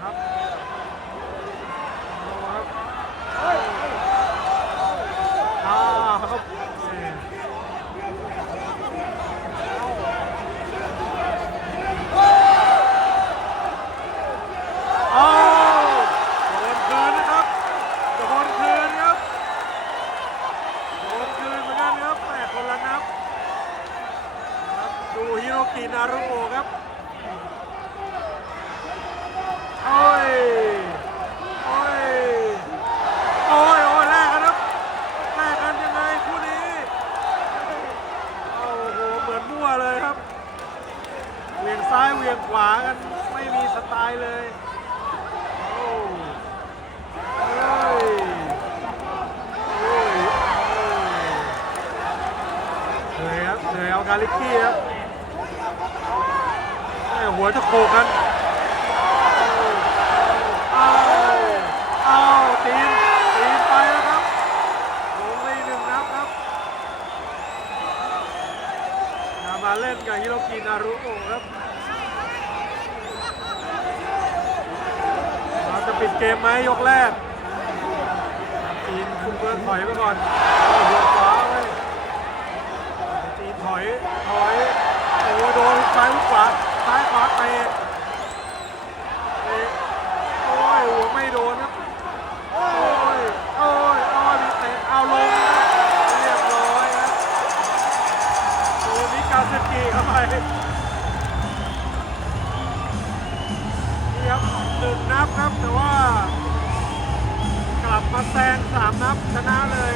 ครับอ่าครับอ้าวโดนคืนนะครับโดนคืนครับโดนคืนเหมือนกันครับแต่คนละนับครับดูฮิโรกินารุโอครับ โอ้ย โอ้ย โอ้ย โอ้ยแลกกันครับแลกกันยังไงคู่นี้เอาโอ้เหมือนมั่เลยครับเวียงซ้ายเวียงขวากัน ไม่มีสไตล์เลยโอ้ยโอ้ยแผลแผลกาลิกกี้ครับหัวจะโขกกัน มาเล่นกับฮิโรกินารุโอะครับเราจะปิดเกมไหมยกแรกจีนคุมเกินถอยไปก่อนหัวขวาไว้จีนถอยถอยโอ้โดนซ้ายขวาซ้ายขวาเตะเตะโอ้ยหัวไม่โดนครับ กาสกิเข้าไปนี่ครับหนึ่งนับครับแต่ว่า กลับมาแซงสามนับชนะเลย